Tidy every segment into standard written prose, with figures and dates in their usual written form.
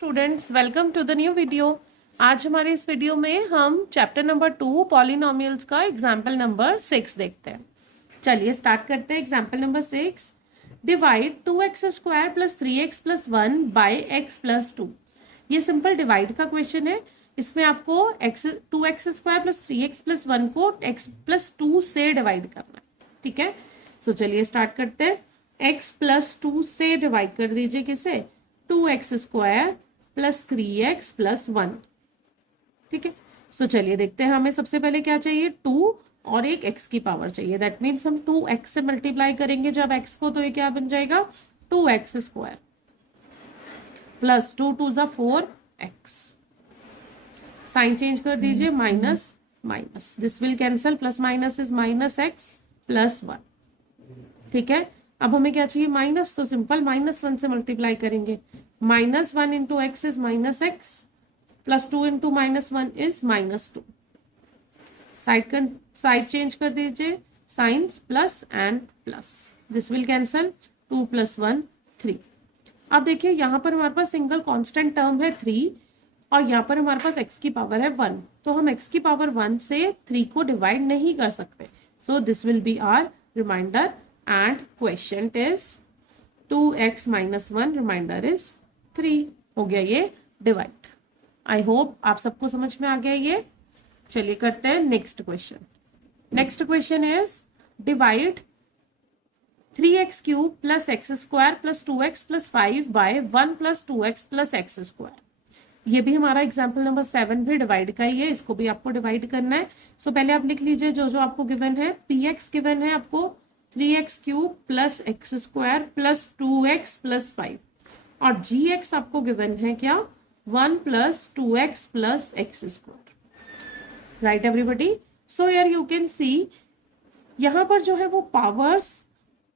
Students, welcome to the new video. आज हमारे इस वीडियो में हम चैप्टर नंबर 2 पॉलिनोमियल्स का एग्जाम्पल नंबर 6 देखते हैं। चलिए स्टार्ट करते हैं। Example number 6, divide 2x² plus 3x plus 1 by x plus 2। ये सिंपल डिवाइड का क्वेश्चन है। इसमें आपको 2x² प्लस 3x प्लस 1 को x प्लस 2 से डिवाइड करना है। ठीक है, तो चलिए स्टार्ट करते हैं। x प्लस 2 से डिवाइड कर दीजिए किसे, 2x² प्लस 3x प्लस 1। ठीक है, सो चलिए देखते हैं। हमें सबसे पहले क्या चाहिए, 2 और एक x की पावर चाहिए। दैट मीन्स हम 2x से मल्टीप्लाई करेंगे जब x को, तो ये क्या बन जाएगा 2x² प्लस 2 2 ज़ा 4x। साइन चेंज कर दीजिए, minus minus, this will cancel, plus minus is minus x plus 1। ठीक है, अब हमें क्या चाहिए माइनस, तो सिंपल -1 से मल्टीप्लाई करेंगे। -1 into x is -x plus 2 into -1 is -2। Side change कर दीजिए, science plus and plus, this will cancel, 2 + 1 3। अब देखिए यहाँ पर हमारे पास सिंगल कांस्टेंट टर्म है 3 और यहाँ पर हमारे पास x की पावर है 1, तो हम x की पावर 1 से 3 को डिवाइड नहीं कर सकते। So this will be our remainder and quotient is 2x minus 1, remainder is 3। हो गया ये डिवाइड। आई होप आप सबको समझ में आ गया ये। चलिए करते हैं next question. Next question is divide 3x³ plus x² plus 2x plus 5 by 1 plus 2x plus x²। ये भी हमारा एग्जाम्पल नंबर 7 भी डिवाइड का ही है, इसको भी आपको डिवाइड करना है। सो पहले आप लिख लीजिए जो जो आपको गिवन है। px गिवन है आपको 3x³ plus x² plus 2x plus 5 और gx आपको गिवन है क्या, 1 plus 2x plus x²। Right everybody. So यार यू कैन सी यहाँ पर जो है वो पावर्स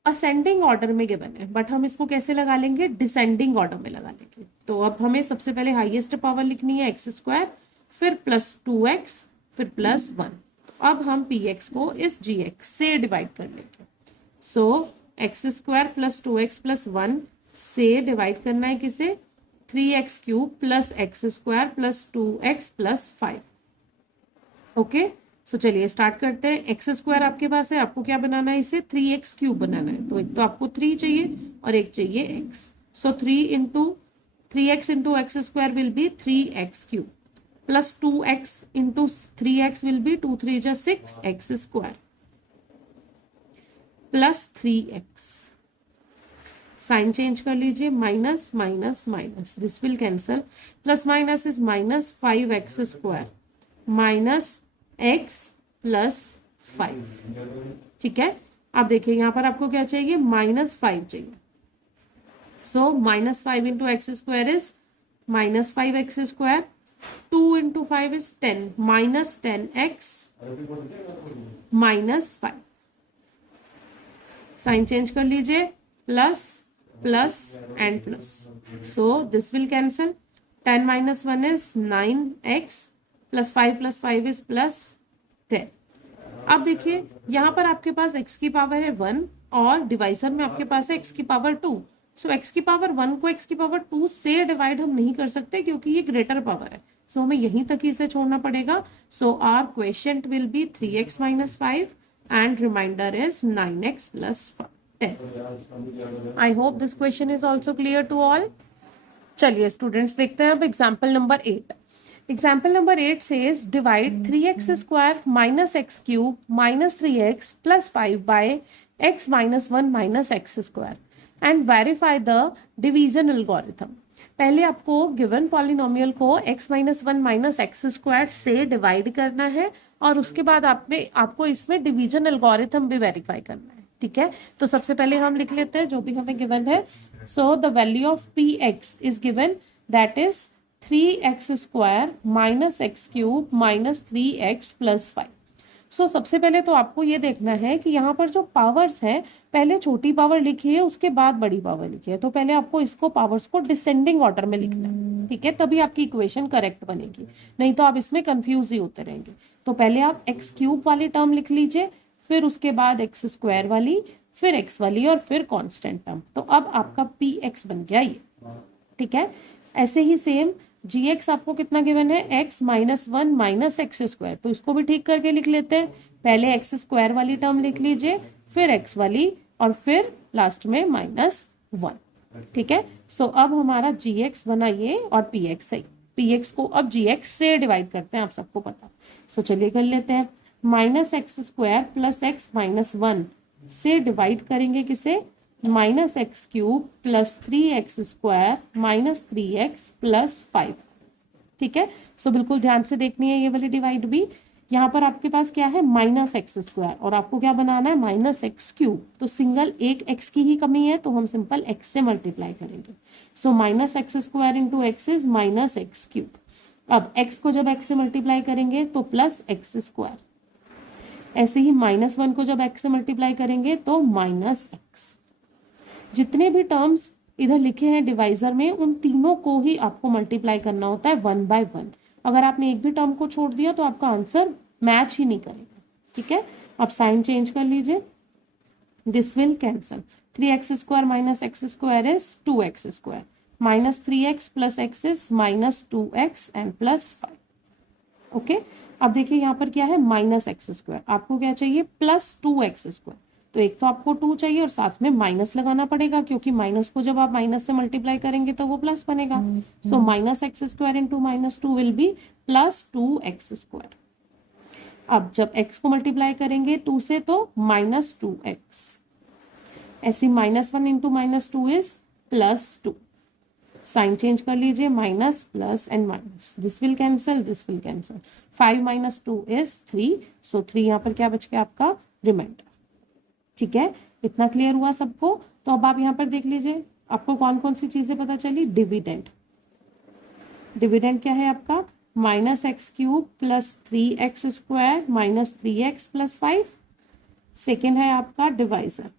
असेंडिंग ऑर्डर में गिवन है, बट हम इसको कैसे लगा लेंगे, डिसेंडिंग ऑर्डर में लगा लेंगे। तो अब हमें सबसे पहले हाईएस्ट पावर लिखनी है x², फिर प्लस 2x, फिर प्लस 1। तो अब हम px को इस gx से डिवाइड कर लेंगे। सो x² प्लस 2x प्लस 1 से डिवाइड करना है किसे, 3x³ plus x² plus 2x plus 5। Okay, so चलिए स्टार्ट करते हैं। x² आपके पास है, आपको क्या बनाना है, इसे 3x³ बनाना है। तो एक तो आपको 3 चाहिए और एक चाहिए x। So 3x into x² will be 3x³ plus 2x into 3x will be 2 3 = 6 x² plus 3x। Sign change कर लीजिए, minus minus minus, this will cancel, plus minus is minus 5x² minus x plus 5। ठीक है, अब देखिए यहाँ पर आपको क्या चाहिए, -5 चाहिए। So -5 into x² is -5x², 2 into 5 is 10, minus 10x minus 5। Sign change कर लीजिए, plus plus and plus, so this will cancel, 10 - 1 is 9x plus 5 is plus 10। अब देखिए यहाँ पर आपके पास x की पावर है 1 और डिवाइजर में आपके पास है x की पावर 2। सो x की पावर 1 को x की पावर 2 से डिवाइड हम नहीं कर सकते क्योंकि ये ग्रेटर पावर है। सो हमें यहीं तक ही इसे छोड़ना पड़ेगा। So our question will be 3x - 5 and remainder is 9x plus 10. I hope this question is also clear to all. चलिए स्टूडेंट्स देखते हैं अब example number 8। Example number 8 says divide 3x² minus x³ minus 3x plus 5 by x minus 1 minus x² and verify the division algorithm। पहले आपको given polynomial को x - 1 minus x² से divide करना है और उसके बाद आपको इसमें डिवीजन एल्गोरिथम भी वेरीफाई करना है। ठीक है, तो सबसे पहले हम लिख लेते हैं जो भी हमें गिवन है। So the value of px is given, that is 3x² minus x³ minus 3x plus 5। सो सबसे पहले तो आपको ये देखना है कि यहाँ पर जो पावर्स है, पहले छोटी पावर लिखी है उसके बाद बड़ी पावर लिखी है, तो पहले आपको इसको पावर्स को डिसेंडिंग ऑर्डर में लिखना है। ठीक है, तभी आपकी इक्वेशन करेक्ट बनेगी, नहीं तो आप इसमें कंफ्यूज ही होते रहेंगे। तो पहले आप x³ वाली टर्म लिख लीजिए, फिर उसके बाद x² वाली, फिर x वाली और फिर कांस्टेंट टर्म। तो अब आपका px बन गया ये। ठीक है, ऐसे ही सेम जी एक्स आपको कितना गिवन है, x minus one minus x square, तो इसको भी ठीक करके लिख लेते हैं। पहले एक्स स्क्वायर वाली टर्म लिख लीजिए, फिर एक्स वाली, और फिर लास्ट में माइनस वन। ठीक है, सो अब हमारा जी एक्स बना ये, और पी एक्स सही। पी एक्स को अब जी एक्स से डिवाइड करते हैं, आप सबको पता। सो चलिए कर लेते हैं। Minus x square plus x minus one से डिवाइड करेंगे किसे, minus x cube plus 3x square minus 3x plus 5। ठीक है, सो बिल्कुल ध्यान से देखनी है ये वाली डिवाइड भी। यहाँ पर आपके पास क्या है, माइनस एक्स स्क्वायर, और आपको क्या बनाना है, माइनस एक्स क्यूब। तो सिंगल एक एक्स की ही कमी है, तो हम सिंपल एक्स से मल्टीप्लाई करेंगे। So minus x square into x is minus x cube. अब एक्स को जब एक्स से मल्टीप्लाई करेंगे तो प्लस एक्स स्क्वायर। ऐसे ही माइनस वन को जब एक्स से मल्टीप्लाई करेंगे तो माइनस एक्स। जितने भी टर्म्स इधर लिखे हैं डिवाइजर में, उन तीनों को ही आपको मल्टीप्लाई करना होता है वन बाय वन। अगर आपने एक भी टर्म को छोड़ दिया तो आपका आंसर मैच ही नहीं करेगा। ठीक है, अब साइन चेंज कर लीजिए, this will cancel. 3x square minus x square is 2x square, minus 3x plus x is minus 2x and plus 5। Okay, अब देखिए यहाँ पर क्या है, माइनस एक्स स्क्वायर, आपको क्या चाहिए, प्लस 2x स्क्वायर। तो एक तो आपको 2 चाहिए और साथ में माइनस लगाना पड़ेगा, क्योंकि माइनस को जब आप माइनस से मल्टीप्लाई करेंगे तो वो प्लस बनेगा। So minus x square into minus 2 will be plus 2x square. अब जब x को मल्टीप्लाई करेंगे 2 से तो माइनस 2x। ऐसी minus 1 into minus 2 is plus 2। Sign change कर लीजिए, minus plus and minus, this will cancel, this will cancel. 5 minus 2 is 3, so 3 यहाँ पर क्या बच गया आपका, रिमाइंडर। ठीक है, इतना क्लियर हुआ सबको। तो अब आप यहाँ पर देख लीजिए आपको कौन कौन सी चीजें पता चली। डिविडेंड, डिविडेंड क्या है आपका, minus x cube plus 3x square minus 3x plus 5। Second है आपका डिवाइजर।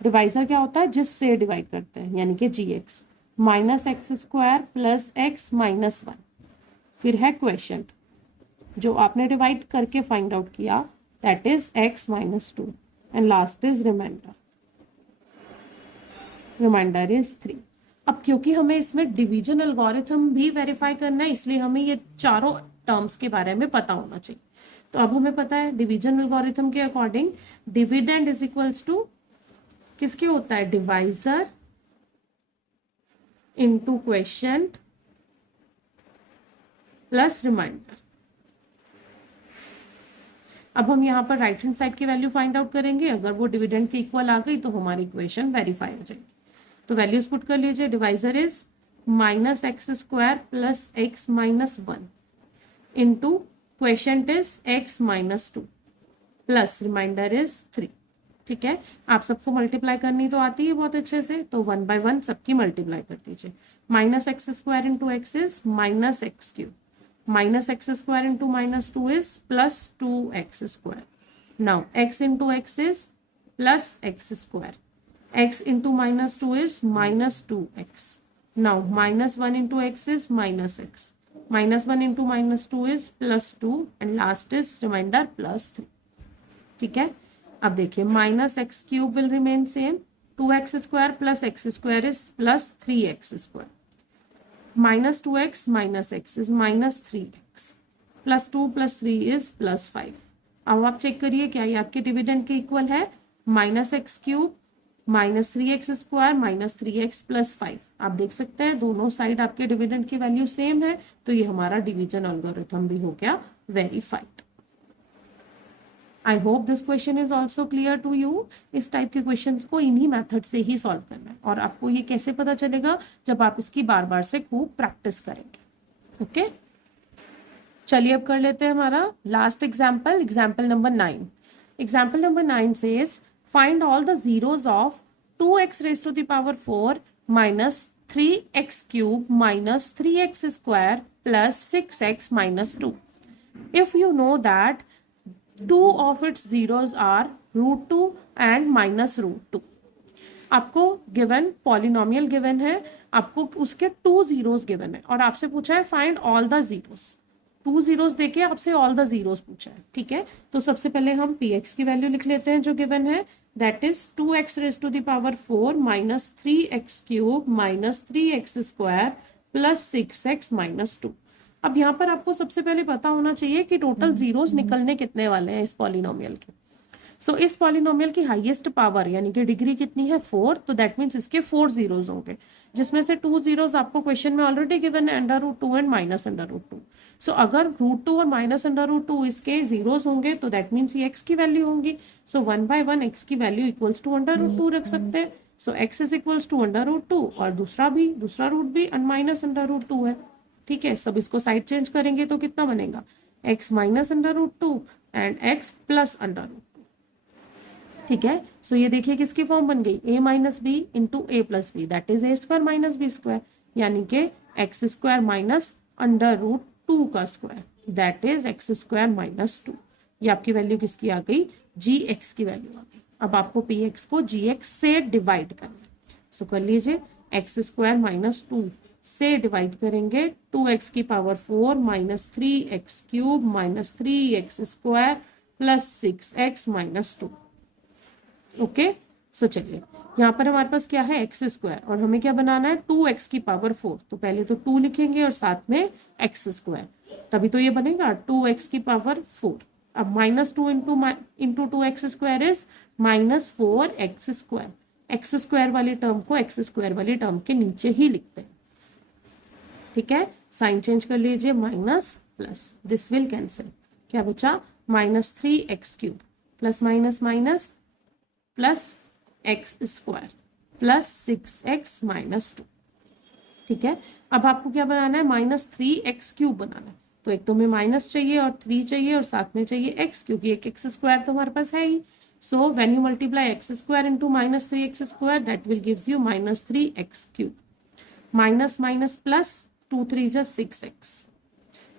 डिवाइजर क्या होता है, जिससे डिवाइड करते हैं, यानी कि g x, minus x square plus x minus 1। फिर है क्वेश्चन, जो आपने डिवाइड करके फाइंड आउट किया, that is x minus 2, and last is remainder, remainder is 3। अब क्योंकि हमें इसमें डिवीजन एल्गोरिथम भी वेरीफाई करना है, इसलिए हमें ये चारों टर्म्स के बारे में पता होना चाहिए। तो अब हमें पता है डिवीजन एल्गोरिथम के according dividend is equals to किसके होता है, divisor into question plus remainder. अब हम यहाँ पर राइट हैंड साइड की वैल्यू फाइंड आउट करेंगे, अगर वो डिविडेंड के इक्वल आ गई तो हमारी इक्वेशन वेरीफाई हो जाएगी। तो वैल्यूज पुट कर लीजिए, divisor is minus x square plus x minus 1 into question is X minus 2 plus remainder is 3। ठीक है, आप सबको मल्टीप्लाई करनी तो आती है बहुत अच्छे से, तो 1 बाय 1 सबकी मल्टीप्लाई कर दीजिए। Minus x square into x is minus x cube, minus x square into minus 2 is plus 2x square. Now x into x is plus x square. X into minus 2 is minus 2x. Now minus 1 into x is minus x. Minus 1 into minus 2 is plus 2 and last is remainder plus 3. ठीक है, अब देखिए minus x cube will remain same, 2x square plus x square is plus 3x square. Minus 2x minus x is minus 3x plus 2 plus 3 is plus 5। अब आप check करिए क्या ये आपके डिविडेंड के इक्वल है, minus x cube minus 3x square minus 3x plus 5। आप देख सकते हैं दोनों साइड आपके डिविडेंड की वैल्यू सेम है, तो ये हमारा डिवीजन एल्गोरिथम भी हो गया verified. I hope this question is also clear to you. इस टाइप के क्वेश्चन को इन्हीं मेथड से ही सॉल्व करना है, और आपको ये कैसे पता चलेगा, जब आप इसकी बार बार से खूब प्रैक्टिस करेंगे। ओके, चलिए अब कर लेते हैं हमारा last example, example number 9। Example number 9 says find all the zeros of 2x raise to the power 4 minus 3x cube minus 3x square plus 6x minus 2 if you know that 2 of its zeros are √2 and minus √2। आपको given polynomial given है, आपको उसके 2 zeros given है, और आपसे पूछा है find all the zeros. 2 zeros देके आपसे ऑल द जीरोस पूछा है। ठीक है, तो सबसे पहले हम px की वैल्यू लिख लेते हैं जो गिवन है, that is 2x raise to the power 4 minus 3x cube minus 3x square plus 6x minus 2। अब यहाँ पर आपको सबसे पहले पता होना चाहिए कि टोटल जीरोस निकलने कितने वाले हैं इस पॉलिनोमियल के। सो इस पॉलिनोमियल की हाईएस्ट पावर यानी कि डिग्री कितनी है 4, तो दैट मीन्स इसके 4 जीरोस होंगे, जिसमें से 2 जीरोस आपको क्वेश्चन में ऑलरेडी गिवन है √2 एंड माइनस √2। सो अगर √2 और माइनस √2 इसके जीरोस होंगे तो दैट मीन्स ये x की वैल्यू होंगी। सो 1/1 x की वैल्यू इक्वल्स टू √2 रख सकते हैं। सो x इज इक्वल्स टू √2 और दूसरा रूट भी माइनस √2 है। ठीक है, सब इसको साइड चेंज करेंगे तो कितना बनेगा x minus √2 and x plus √2। ठीक है, सो ये देखिए किसकी फॉर्म बन गई a minus B into A plus B, that is a square minus B square, यानी कि एक्स स्क्वायर माइनस √2 का square, that is X square minus 2। ये आपकी वैल्यू किसकी आ गई, जी एक्स की वैल्यू आ गई। अब आपको पी एक्स को जी एक्स से डिवाइड करना है। सो कर लीजिए, एक्स स्क्वायर माइनस 2 से डिवाइड करेंगे 2x की power 4 minus 3x cube minus 3x square plus 6x minus 2। Okay, so चलिए यहाँ पर हमारे पास क्या है एक्स स्क्वायर और हमें क्या बनाना है 2x की पावर 4। तो पहले तो 2 लिखेंगे और साथ में एक्स स्क्वायर, तभी तो ये बनेगा 2x की पावर 4। अब minus 2 into 2x square is minus 4x square. X square वाली टर्म को एक्स स्क्वायर वाली टर्म के नीचे ही लिखते हैं। ठीक है, साइन चेंज कर लीजिए, minus plus, this will cancel, क्या बचा minus 3x cube plus minus minus plus x square plus 6x minus 2। ठीक है, अब आपको क्या बनाना है माइनस 3x क्यूब बनाना है। तो एक तो हमें माइनस चाहिए और 3 चाहिए और साथ में चाहिए x, क्योंकि एक x स्क्वायर तो हमारे पास है ही। So when you multiply x square into minus 3x square that will gives you minus 3x cube, minus minus plus 2 3 जा 6x,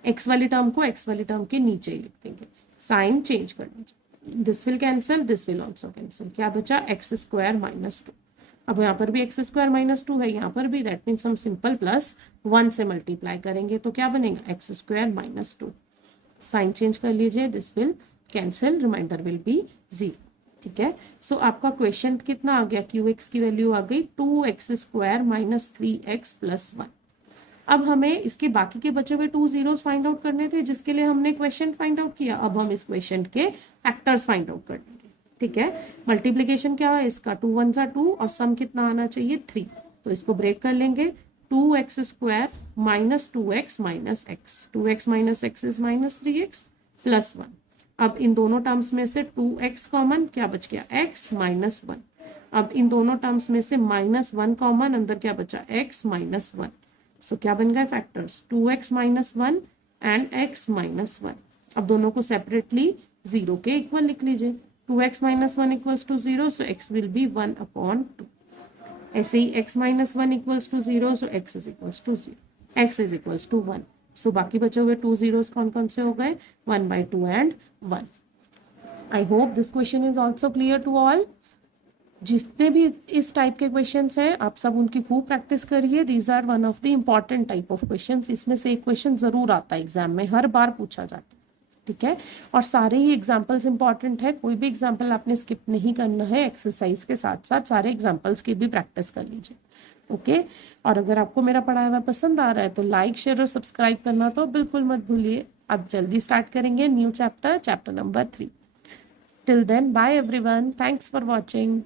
x वाली टर्म को x वाली टर्म के नीचे ही लिख देंगे, साइन चेंज कर लीजिए, this will cancel, this will also cancel, क्या बचा एक्स स्क्वायर माइनस 2। अब यहाँ पर भी एक्स स्क्वायर माइनस 2 है, यहाँ पर भी, दैट मीन्स हम सिंपल प्लस 1 से मल्टीप्लाई करेंगे तो क्या बनेगा X square minus 2, sign change कर लीजिए, this will cancel, remainder will be 0। ठीक है, सो आपका क्वेश्चन कितना आ गया, क्यू एक्स की वैल्यू आ गई 2x square minus 3x plus 1। अब हमें इसके बाकी के बचे हुए 2 जीरोस फाइंड आउट करने थे, जिसके लिए हमने क्वेश्चन फाइंड आउट किया। अब हम इस क्वेश्चन के फैक्टर्स फाइंड आउट कर लेंगे। ठीक है, मल्टीप्लीकेशन क्या है इसका 2 1 जा 2 और सम कितना आना चाहिए 3, तो इसको ब्रेक कर लेंगे, 2x square minus 2x minus x, 2x minus x is minus 3x plus 1। अब इन दोनों टर्म्स में से 2x कॉमन, क्या बच गया x माइनस 1। अब इन दोनों टर्म्स में से माइनस 1 कॉमन, अंदर क्या बचा x माइनस 1। सो क्या बन गए factors 2x minus 1 and x minus 1। अब दोनों को सेपरेटली 0 के इक्वल लिख लीजिए, 2x minus 1 equals to 0, so x will be 1/2। ऐसे ही x minus 1 equals to 0, so x is equals to 0, x is equals to 1। So बाकी बचे हुए 2 जीरोस कौन कौन से हो गए 1/2 and 1। I hope this question is also clear to all. जितने भी इस टाइप के क्वेश्चंस हैं आप सब उनकी खूब प्रैक्टिस करिए। These are one of the important type of questions. इसमें से एक क्वेश्चन जरूर आता है एग्जाम में, हर बार पूछा जाता है। ठीक है, और सारे ही एग्जाम्पल्स इंपॉर्टेंट है, कोई भी एग्जाम्पल आपने स्किप नहीं करना है। एक्सरसाइज के साथ साथ सारे एग्जाम्पल्स की भी प्रैक्टिस कर लीजिए। ओके, और अगर आपको मेरा पढ़ाया हुआ पसंद आ रहा है तो लाइक शेयर और सब्सक्राइब करना तो बिल्कुल मत भूलिए। अब जल्दी स्टार्ट करेंगे new chapter number 3। Till then bye everyone, thanks for watching.